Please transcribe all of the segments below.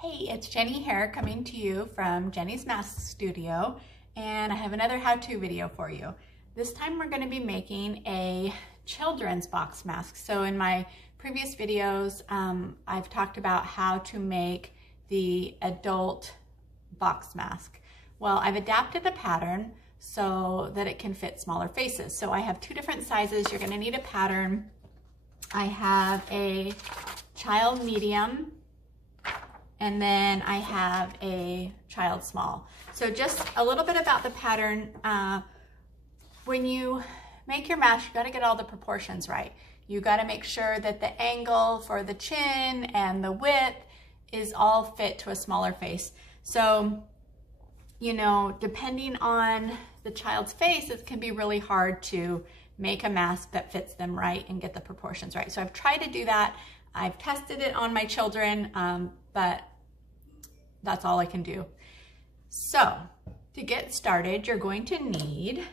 Hey, it's Jenny here coming to you from Jenny's Mask Studio, and I have another how-to video for you. This time we're going to be making a children's box mask. So in my previous videos, I've talked about how to make the adult box mask. Well, I've adapted the pattern so that it can fit smaller faces. So I have two different sizes. You're going to need a pattern. I have a child medium, and then I have a child small. So just a little bit about the pattern. When you make your mask, you gotta get all the proportions right. You gotta make sure that the angle for the chin and the width is all fit to a smaller face. So, you know, depending on the child's face, it can be really hard to make a mask that fits them right and get the proportions right. So I've tried to do that. I've tested it on my children, but that's all I can do. So to get started, you're going to need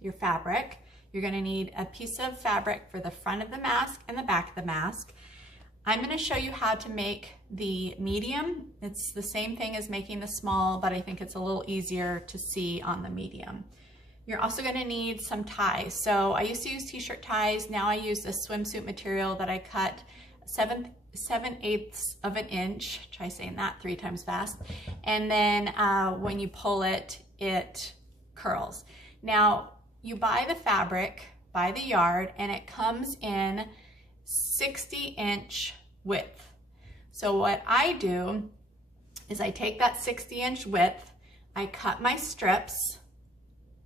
your fabric. You're going to need a piece of fabric for the front of the mask and the back of the mask. I'm going to show you how to make the medium. It's the same thing as making the small, but I think it's a little easier to see on the medium. You're also going to need some ties. So I used to use t-shirt ties. Now I use a swimsuit material that I cut 7/8 of an inch. Try saying that 3 times fast. And then when you pull it, it curls. Now you buy the fabric by the yard, and it comes in 60-inch width. So what I do is I take that 60-inch width, I cut my strips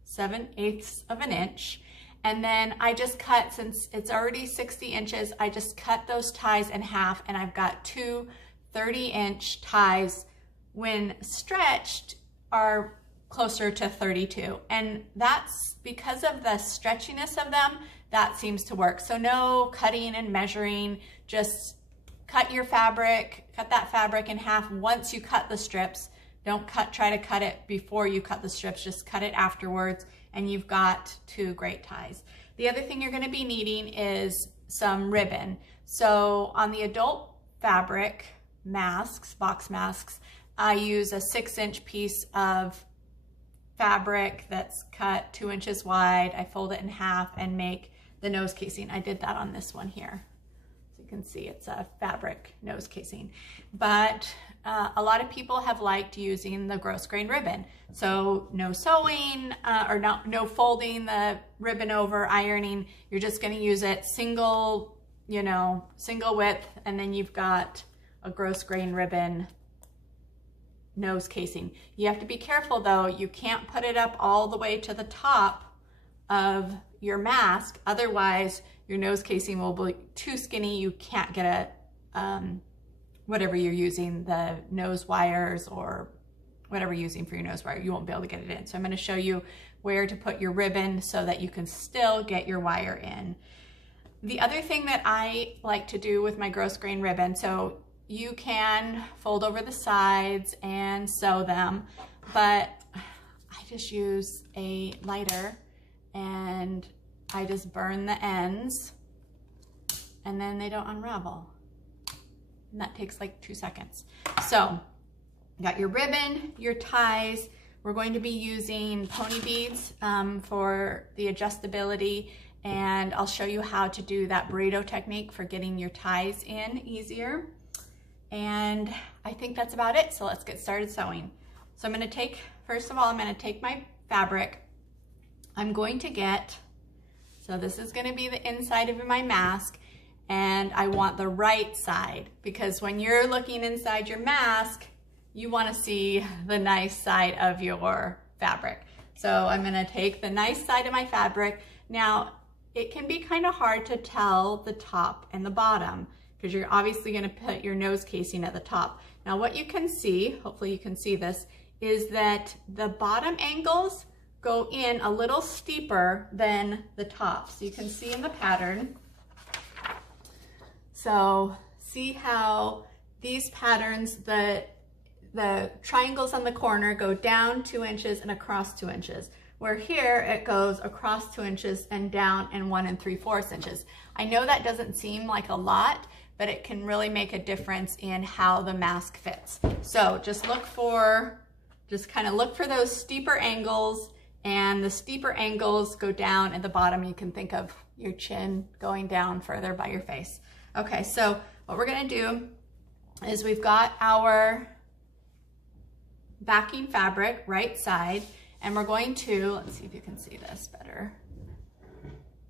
7/8 of an inch, and then I just cut, since it's already 60 inches, I just cut those ties in half, and I've got two 30-inch ties. When stretched, are closer to 32. And that's because of the stretchiness of them, that seems to work. So no cutting and measuring, just cut your fabric, cut that fabric in half once you cut the strips. Don't try to cut it before you cut the strips, just cut it afterwards, and you've got two great ties. The other thing you're going to be needing is some ribbon. So on the adult fabric masks, box masks, I use a 6-inch piece of fabric that's cut 2 inches wide. I fold it in half and make the nose casing. I did that on this one here. So you can see it's a fabric nose casing. But a lot of people have liked using the Grosgrain ribbon. So no sewing or no folding the ribbon over, ironing. You're just going to use it single, single width, and then you've got a Grosgrain ribbon nose casing. You have to be careful though. You can't put it up all the way to the top of your mask. Otherwise, your nose casing will be too skinny. You can't get a whatever you're using, the nose wires or whatever you're using for your nose wire, you won't be able to get it in. So I'm going to show you where to put your ribbon so that you can still get your wire in. The other thing that I like to do with my Grosgrain ribbon, so you can fold over the sides and sew them, but I just use a lighter and I just burn the ends, and then they don't unravel. And that takes like 2 seconds. So you got your ribbon, your ties. We're going to be using pony beads for the adjustability, and I'll show you how to do that burrito technique for getting your ties in easier. And I think that's about it. So let's get started sewing. So I'm going to take, first of all, I'm going to take my fabric. I'm going to get, so this is going to be the inside of my mask, and I want the right side, because when you're looking inside your mask, you want to see the nice side of your fabric. So I'm going to take the nice side of my fabric. Now, it can be kind of hard to tell the top and the bottom, because you're obviously going to put your nose casing at the top. Now what you can see, hopefully you can see this, is that the bottom angles go in a little steeper than the top. So you can see in the pattern. So see how these patterns, the triangles on the corner go down 2 inches and across 2 inches. Where here it goes across 2 inches and down and 1 3/4 inches. I know that doesn't seem like a lot, but it can really make a difference in how the mask fits. So just kind of look for those steeper angles, and the steeper angles go down at the bottom. You can think of your chin going down further by your face. Okay, so what we're gonna do is we've got our backing fabric right side, and we're going to, let's see if you can see this better.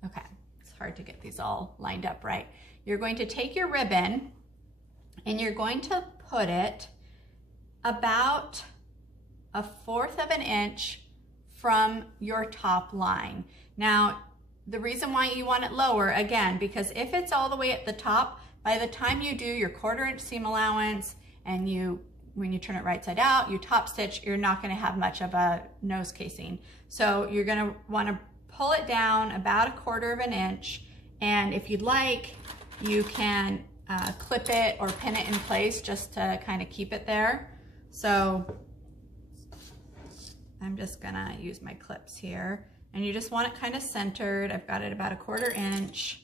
Okay, it's hard to get these all lined up right. You're going to take your ribbon and you're going to put it about 1/4 of an inch from your top line. Now, the reason why you want it lower, again, because if it's all the way at the top, by the time you do your 1/4 inch seam allowance and when you turn it right side out, you top stitch, you're not gonna have much of a nose casing. So you're gonna wanna pull it down about 1/4 of an inch, and if you'd like, you can clip it or pin it in place just to kind of keep it there. So I'm just gonna use my clips here, and you just want it kind of centered. I've got it about 1/4 inch.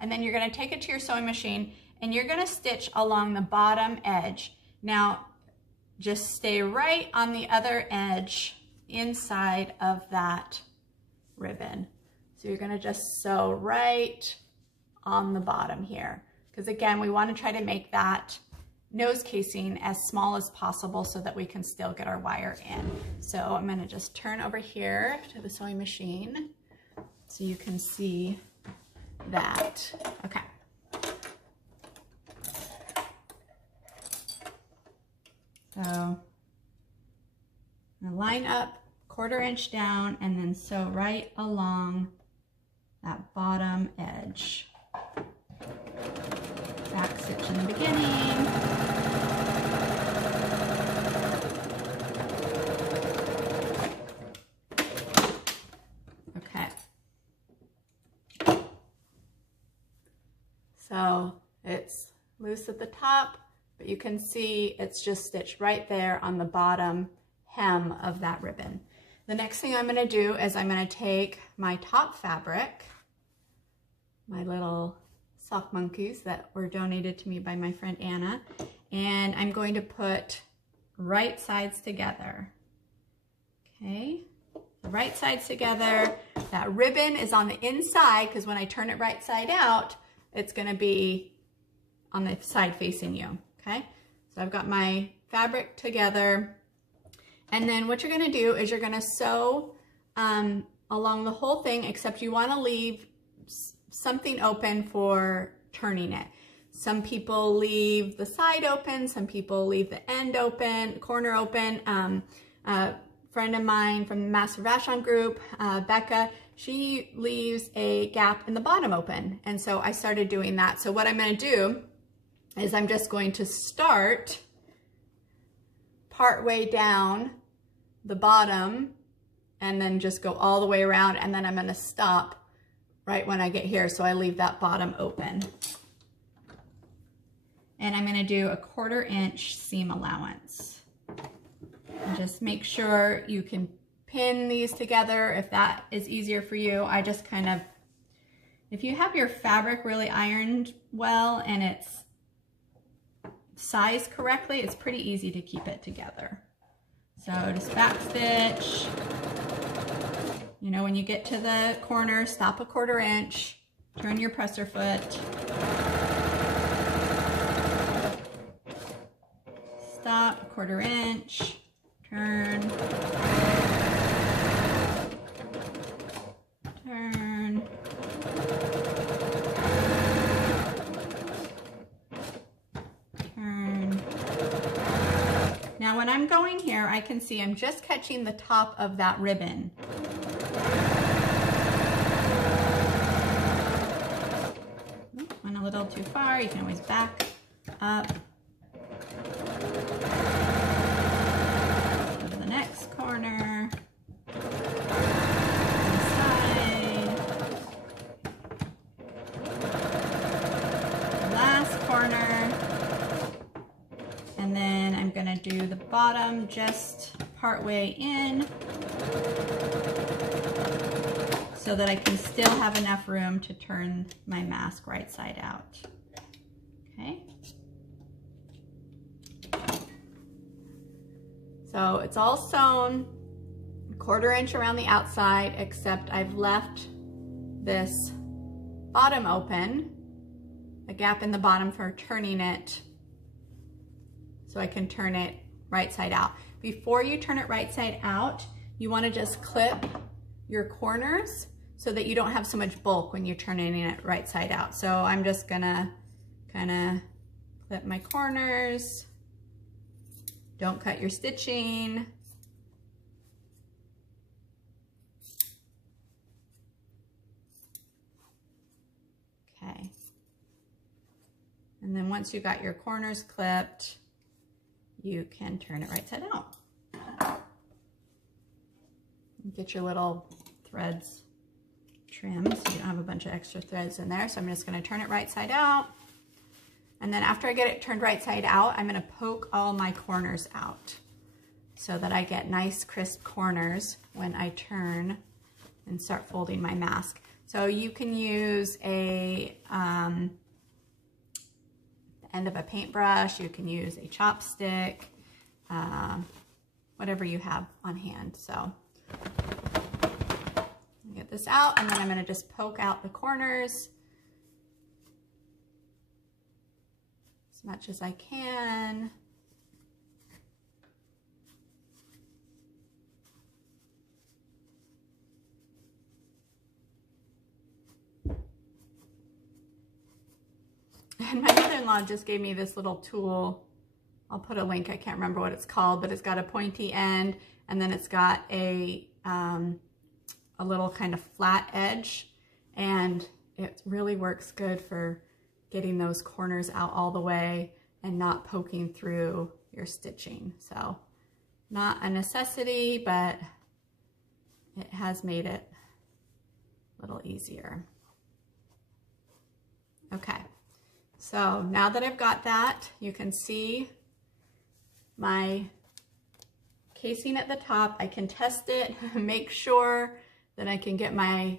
And then you're gonna take it to your sewing machine and you're gonna stitch along the bottom edge. Now, just stay right on the other edge inside of that ribbon. So you're gonna just sew right on the bottom here. Because again, we wanna try to make that nose casing as small as possible so that we can still get our wire in. So I'm gonna just turn over here to the sewing machine so you can see that. Okay. So I'm gonna line up 1/4 inch down and then sew right along that bottom edge. Back stitch in the beginning. Okay. So it's loose at the top, but you can see it's just stitched right there on the bottom hem of that ribbon. The next thing I'm gonna do is I'm gonna take my top fabric, my little sock monkeys that were donated to me by my friend Anna, and I'm going to put right sides together. Okay, right sides together. That ribbon is on the inside because when I turn it right side out, it's gonna be on the side facing you, okay? So I've got my fabric together, and then what you're gonna do is you're gonna sew along the whole thing, except you wanna leave something open for turning it. Some people leave the side open, some people leave the end open, corner open. A friend of mine from the Master Vachon group, Becca, she leaves a gap in the bottom open. And so I started doing that. So what I'm gonna do is I'm just going to start part way down the bottom and then just go all the way around, and then I'm gonna stop right when I get here, so I leave that bottom open. And I'm gonna do a 1/4 inch seam allowance. And just make sure you can pin these together if that is easier for you. I just kind of, if you have your fabric really ironed well and it's sized correctly, it's pretty easy to keep it together. So just back stitch. You know, when you get to the corner, stop a 1/4 inch, turn your presser foot, stop a 1/4 inch, turn, turn, turn. Now when I'm going here, I can see I'm just catching the top of that ribbon. Went a little too far, you can always back up. Go to the next corner. Side. Last corner. And then I'm gonna do the bottom just part way in. So so that I can still have enough room to turn my mask right side out. Okay. So it's all sewn, 1/4 inch around the outside, except I've left this bottom open, a gap in the bottom for turning it, so I can turn it right side out. Before you turn it right side out, you want to just clip your corners so that you don't have so much bulk when you're turning it right side out. So I'm just gonna kind of clip my corners. Don't cut your stitching. Okay. And then once you got your corners clipped, you can turn it right side out. Get your little threads trimmed so you don't have a bunch of extra threads in there. So I'm just going to turn it right side out. And then after I get it turned right side out, I'm going to poke all my corners out so that I get nice crisp corners when I turn and start folding my mask. So you can use a end of a paintbrush, you can use a chopstick, whatever you have on hand. So get this out, and then I'm going to just poke out the corners as much as I can. And my mother-in-law just gave me this little tool. I'll put a link, I can't remember what it's called, but it's got a pointy end, and then it's got a little kind of flat edge, and it really works good for getting those corners out all the way and not poking through your stitching. So not a necessity, but it has made it a little easier. Okay, so now that I've got that, you can see my casing at the top. I can test it, make sure that I can get my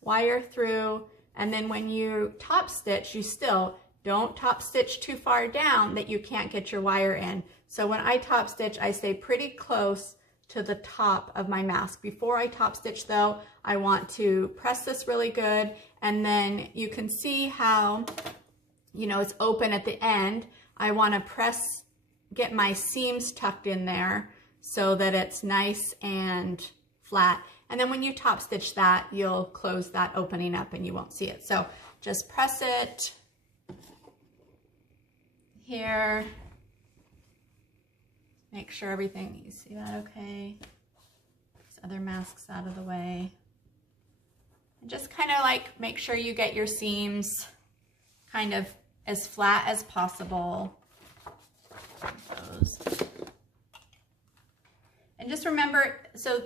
wire through. And then when you top stitch, you still don't top stitch too far down that you can't get your wire in. So when I top stitch, I stay pretty close to the top of my mask. Before I top stitch though, I want to press this really good. And then you can see how, you know, it's open at the end. I want to press, get my seams tucked in there so that it's nice and flat. And then when you top stitch that, you'll close that opening up and you won't see it. So just press it here. Make sure everything, you see that okay? These other masks out of the way. And just kind of like make sure you get your seams kind of as flat as possible. And just remember, so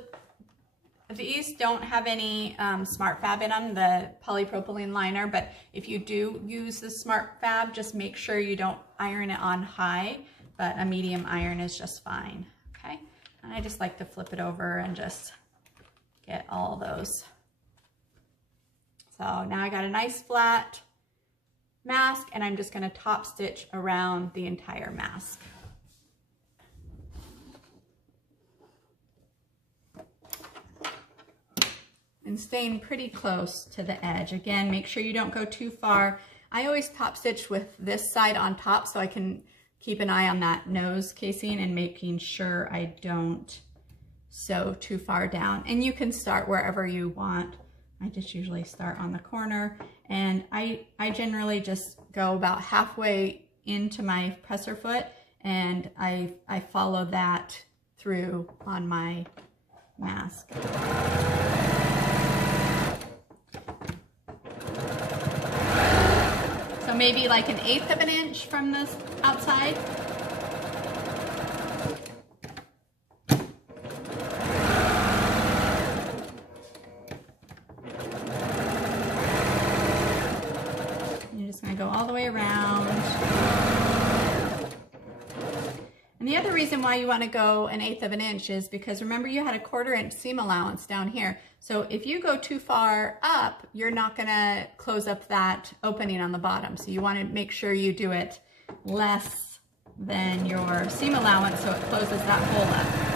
these don't have any Smart Fab in them, the polypropylene liner, but if you do use the Smart Fab, just make sure you don't iron it on high, but a medium iron is just fine, okay? And I just like to flip it over and just get all those. So now I got a nice flat mask, and I'm just gonna top stitch around the entire mask. And staying pretty close to the edge. Again, make sure you don't go too far. I always top stitch with this side on top so I can keep an eye on that nose casing and making sure I don't sew too far down. And you can start wherever you want. I just usually start on the corner, and I generally just go about halfway into my presser foot, and I follow that through on my mask. So maybe like 1/8 of an inch from the outside. You're just gonna go all the way around. And the the other reason why you want to go 1/8 of an inch is because remember you had a 1/4 inch seam allowance down here. So if you go too far up, you're not going to close up that opening on the bottom. So you want to make sure you do it less than your seam allowance so it closes that hole up.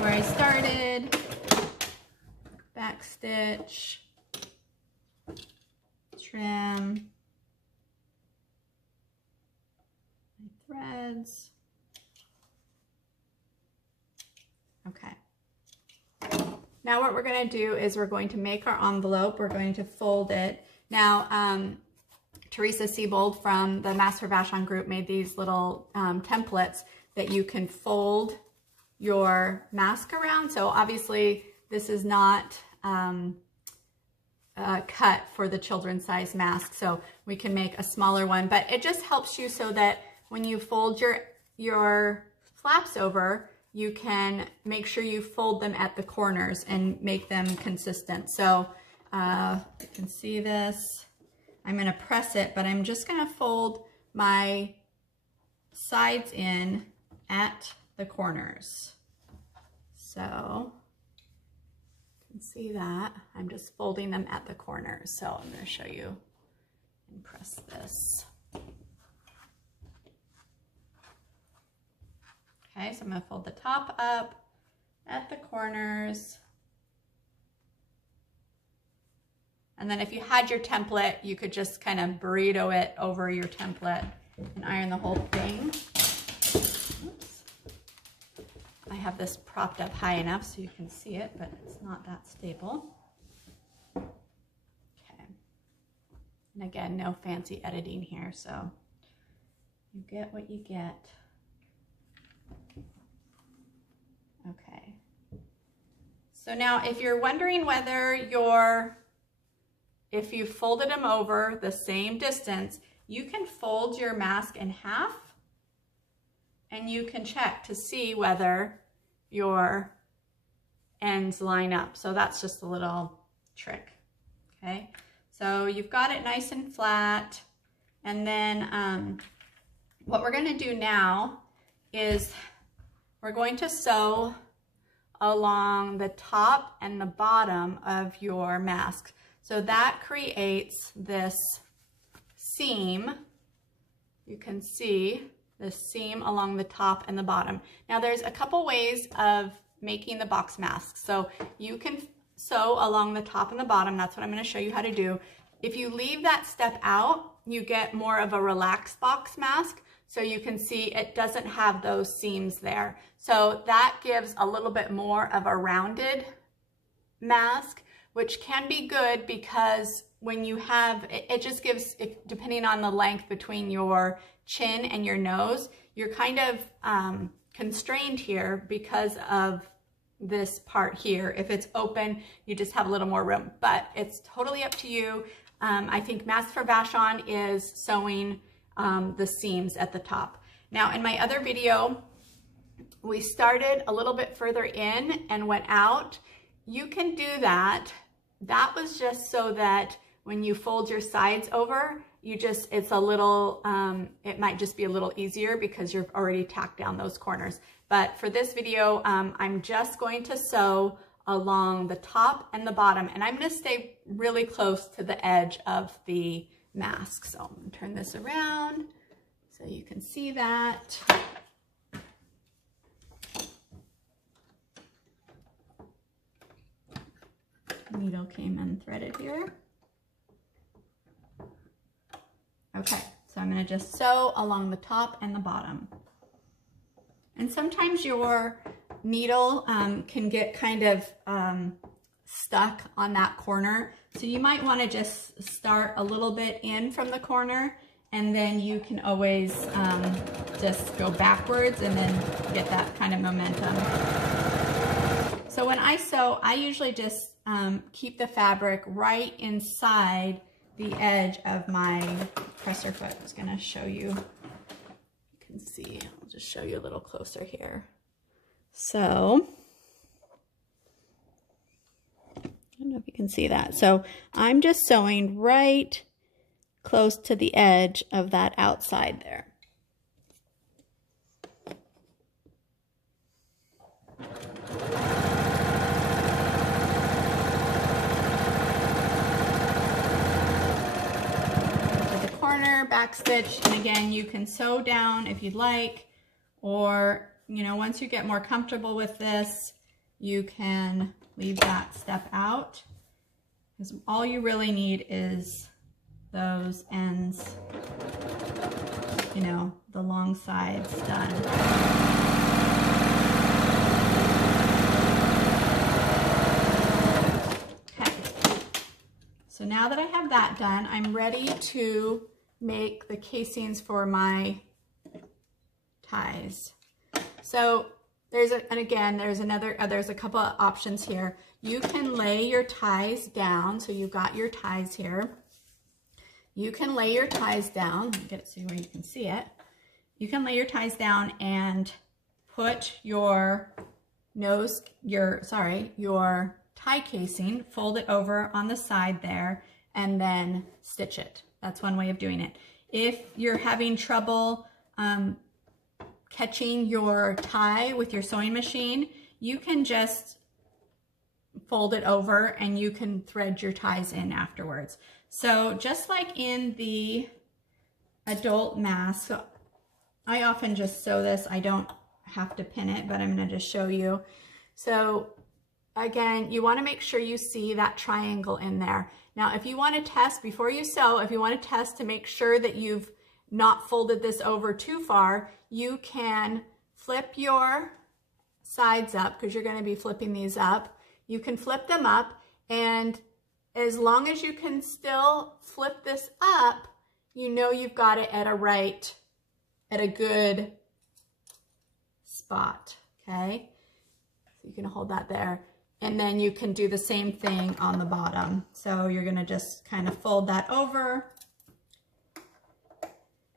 Where I started, back stitch, trim my threads. Okay. Now what we're going to do is we're going to make our envelope. We're going to fold it. Now, Teresa Siebold from the Master Vachon group made these little templates that you can fold your mask around. So obviously this is not cut for the children's size mask, so we can make a smaller one, but it just helps you so that when you fold your flaps over, you can make sure you fold them at the corners and make them consistent. So you can see this. I'm going to press it, but I'm just going to fold my sides in at the corners. So you can see that I'm just folding them at the corners. So I'm going to show you and press this. Okay, so I'm going to fold the top up at the corners. And then if you had your template, you could just kind of burrito it over your template and iron the whole thing. Oops. I have this propped up high enough so you can see it, but it's not that stable. Okay. And again, no fancy editing here, so you get what you get. Okay. So now if you're wondering whether if you folded them over the same distance, you can fold your mask in half and you can check to see whether your ends line up. So that's just a little trick, okay? So you've got it nice and flat. And then what we're gonna do now is we're going to sew along the top and the bottom of your mask. So that creates this seam. You can see the seam along the top and the bottom. Now there's a couple ways of making the box mask. So you can sew along the top and the bottom. That's what I'm going to show you how to do. If you leave that step out, you get more of a relaxed box mask. So you can see it doesn't have those seams there. So that gives a little bit more of a rounded mask, which can be good because when you have, it just gives, depending on the length between your chin and your nose, you're kind of constrained here because of this part here. If it's open, you just have a little more room, but it's totally up to you. I think Mask for Vachon is sewing the seams at the top. Now in my other video, we started a little bit further in and went out. You can do that. That was just so that when you fold your sides over, it's a little, it might just be a little easier because you've already tacked down those corners. But for this video, I'm just going to sew along the top and the bottom, and I'm going to stay really close to the edge of the mask. So I'm going to turn this around so you can see that. Needle came in threaded here. Okay, so I'm going to just sew along the top and the bottom. And sometimes your needle can get kind of stuck on that corner. So you might want to just start a little bit in from the corner, and then you can always just go backwards and then get that kind of momentum. So when I sew, I usually just keep the fabric right inside the edge of my presser foot. I was going to show you. You can see, I'll just show you a little closer here. So I don't know if you can see that. So I'm just sewing right close to the edge of that outside there. Back stitch, and again, you can sew down if you'd like, or once you get more comfortable with this, you can leave that step out, because all you really need is those ends, the long sides done. Okay, so now that I have that done, I'm ready to make the casings for my ties. So there's a couple of options here. You can lay your ties down. So you've got your ties here. You can lay your ties down. Get it so where you can see it. You can lay your ties down and put your tie casing, fold it over on the side there, and then stitch it. That's one way of doing it. If you're having trouble catching your tie with your sewing machine, you can just fold it over and you can thread your ties in afterwards. So just like in the adult mask, so I often just sew this. I don't have to pin it, but I'm going to just show you. So again, you want to make sure you see that triangle in there. Now, if you want to test before you sew, if you want to test to make sure that you've not folded this over too far, you can flip your sides up, because you're going to be flipping these up. You can flip them up, and as long as you can still flip this up, you've got it at a good spot, okay? So you can hold that there. And then you can do the same thing on the bottom. So you're gonna just kind of fold that over.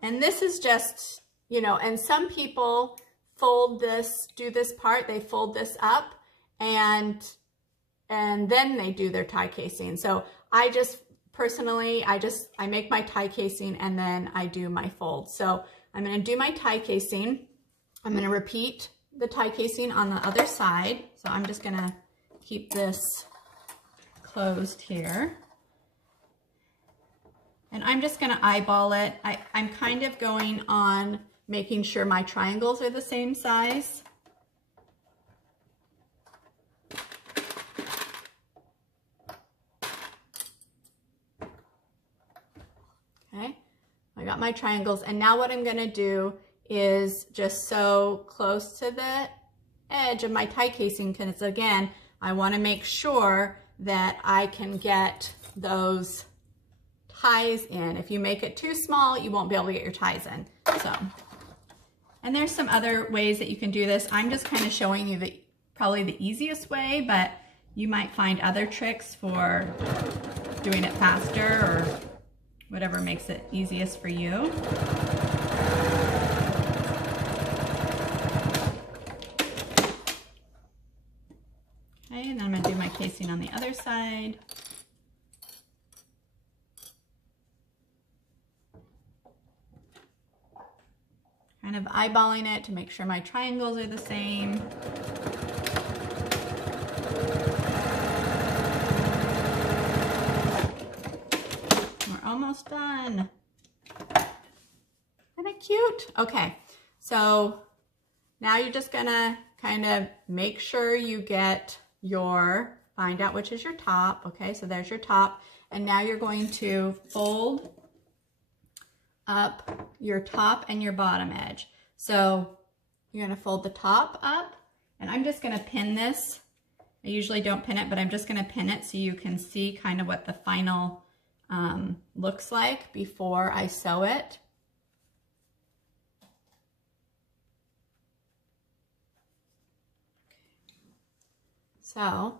And this is just, and some people do this part, they fold this up and then they do their tie casing. So I just personally, I make my tie casing and then I do my fold. So I'm gonna do my tie casing. I'm gonna repeat the tie casing on the other side. So I'm just gonna keep this closed here. And I'm just going to eyeball it. I'm kind of going on making sure my triangles are the same size. Okay, I got my triangles, and now what I'm going to do is just sew close to the edge of my tie casing, because again, I want to make sure that I can get those ties in. If you make it too small, you won't be able to get your ties in. So, and there's some other ways that you can do this. I'm just kind of showing you probably the easiest way, but you might find other tricks for doing it faster or whatever makes it easiest for you. Okay, and then I'm going to do my casing on the other side. Kind of eyeballing it to make sure my triangles are the same. We're almost done. Isn't it cute? Okay, so now you're just gonna kind of make sure you get find out which is your top. Okay, so there's your top. And now you're going to fold up your top and your bottom edge. So you're going to fold the top up, and I'm just going to pin this. I usually don't pin it, but I'm just going to pin it so you can see kind of what the final looks like before I sew it. So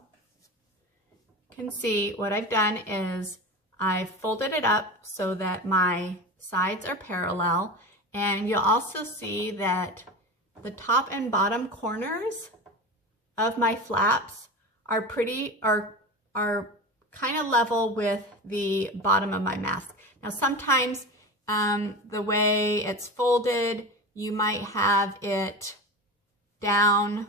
you can see what I've done is I've folded it up so that my sides are parallel, and you'll also see that the top and bottom corners of my flaps are are kind of level with the bottom of my mask. Now sometimes the way it's folded, you might have it down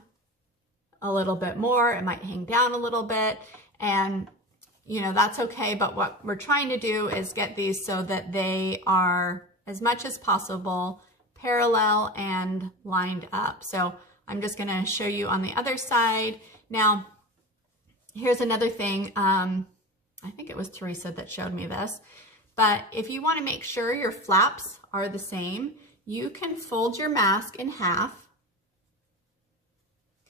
a little bit more. It might hang down a little bit, and you know, that's okay. But what we're trying to do is get these so that they are, as much as possible, parallel and lined up. So I'm just gonna show you on the other side. Now, here's another thing. I think it was Teresa that showed me this, but if you wanna make sure your flaps are the same, you can fold your mask in half.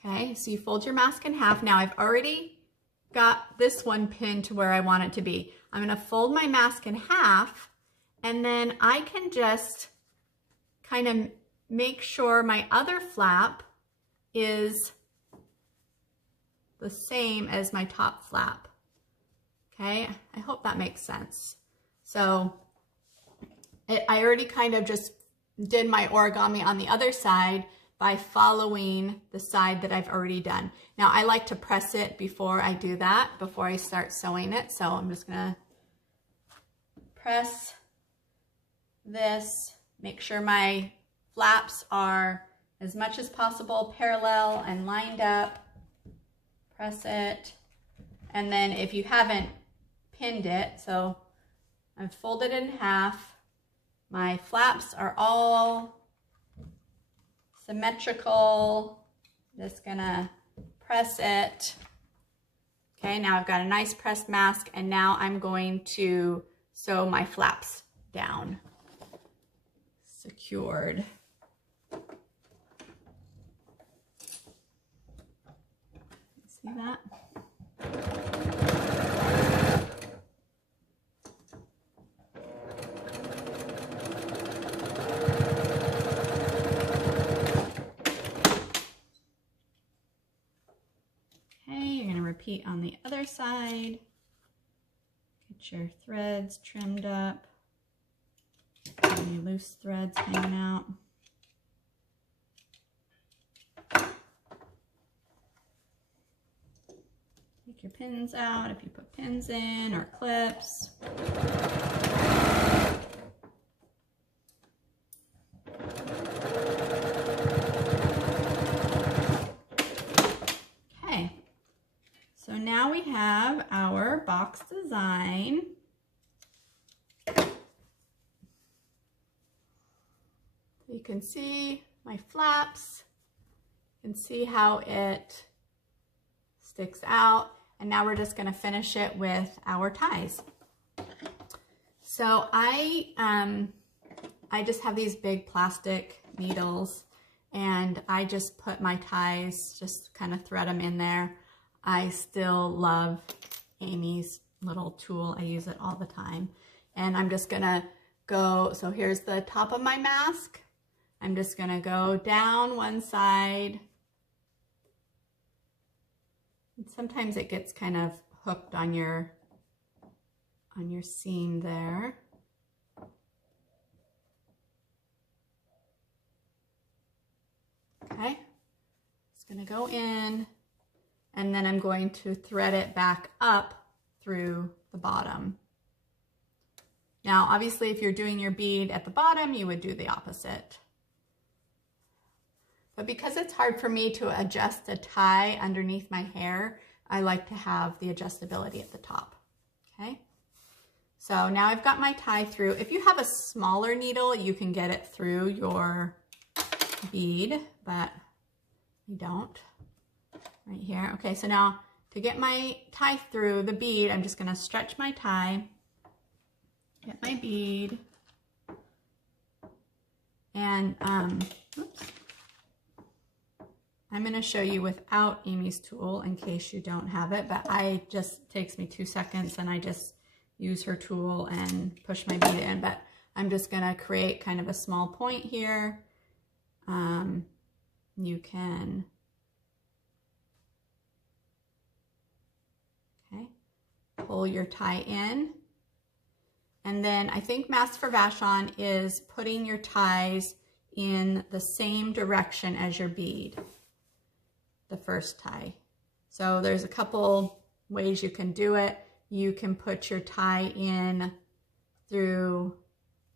Okay, so you fold your mask in half. Now I've already got this one pinned to where I want it to be. I'm gonna fold my mask in half, and then I can just kind of make sure my other flap is the same as my top flap. Okay, I hope that makes sense. So I already kind of just did my origami on the other side by following the side that I've already done. Now I like to press it before I do that, before I start sewing it. So I'm just gonna press this, make sure my flaps are as much as possible parallel and lined up. Press it. And then if you haven't pinned it, so I've folded it in half, my flaps are all symmetrical. Just gonna press it. Okay, now I've got a nice pressed mask, and now I'm going to sew my flaps down. Secured. See that? Repeat on the other side. Get your threads trimmed up. Any loose threads hanging out. Take your pins out if you put pins in, or clips. So now we have our box design. You can see my flaps. You can see how it sticks out. And now we're just gonna finish it with our ties. So I just have these big plastic needles, and I just put my ties, just kind of thread them in there. I still love Amy's little tool. I use it all the time. And I'm just gonna go, so here's the top of my mask. I'm just gonna go down one side. And sometimes it gets kind of hooked on your seam there. Okay, it's gonna go in, and then I'm going to thread it back up through the bottom. Now, obviously, if you're doing your bead at the bottom, you would do the opposite. But because it's hard for me to adjust a tie underneath my hair, I like to have the adjustability at the top, okay? So now I've got my tie through. If you have a smaller needle, you can get it through your bead, but I don't. Right here. Okay, so now to get my tie through the bead, I'm just gonna stretch my tie, get my bead, and oops. I'm gonna show you without Amy's tool in case you don't have it, but I just takes me 2 seconds, and I just use her tool and push my bead in. But I'm just gonna create kind of a small point here. You can, okay, pull your tie in. And then I think Masks for Vashon is putting your ties in the same direction as your bead, the first tie. So there's a couple ways you can do it. You can put your tie in through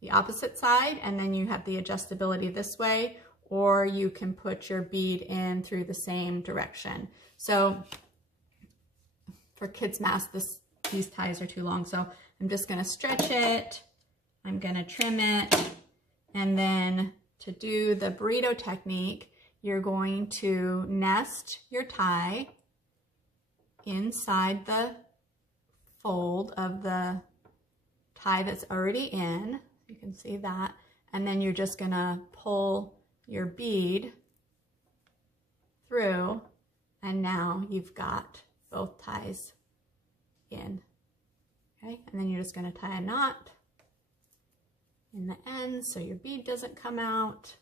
the opposite side, and then you have the adjustability this way, or you can put your bead in through the same direction. So for kids' masks, these ties are too long, so I'm just gonna stretch it, I'm gonna trim it, and then to do the burrito technique, you're going to nest your tie inside the fold of the tie that's already in. You can see that. And then you're just gonna pull your bead through, and now you've got both ties in. Okay, and then you're just gonna tie a knot in the end so your bead doesn't come out.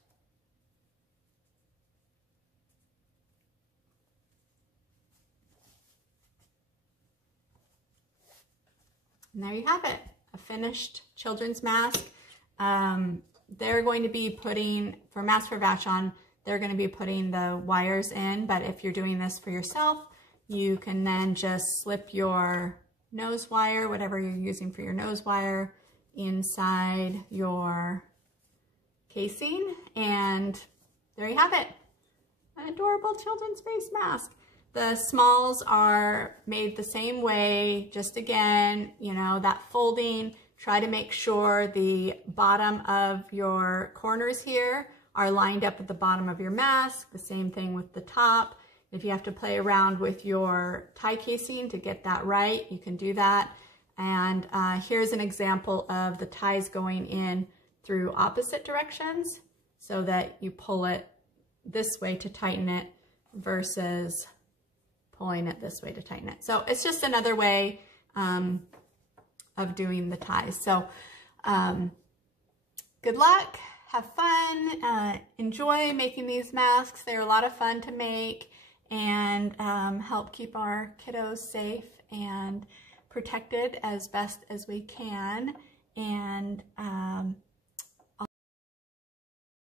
And there you have it, a finished children's mask. They're going to be putting, for Mask for Vashon, they're going to be putting the wires in, but if you're doing this for yourself, you can then just slip your nose wire, whatever you're using for your nose wire, inside your casing, and there you have it, an adorable children's face mask. The smalls are made the same way, just again, you know, that folding, try to make sure the bottom of your corners here are lined up at the bottom of your mask, the same thing with the top. If you have to play around with your tie casing to get that right, you can do that. And here's an example of the ties going in through opposite directions so that you pull it this way to tighten it versus pulling it this way to tighten it. So it's just another way of doing the ties. So good luck, have fun, enjoy making these masks. They're a lot of fun to make and help keep our kiddos safe and protected as best as we can. And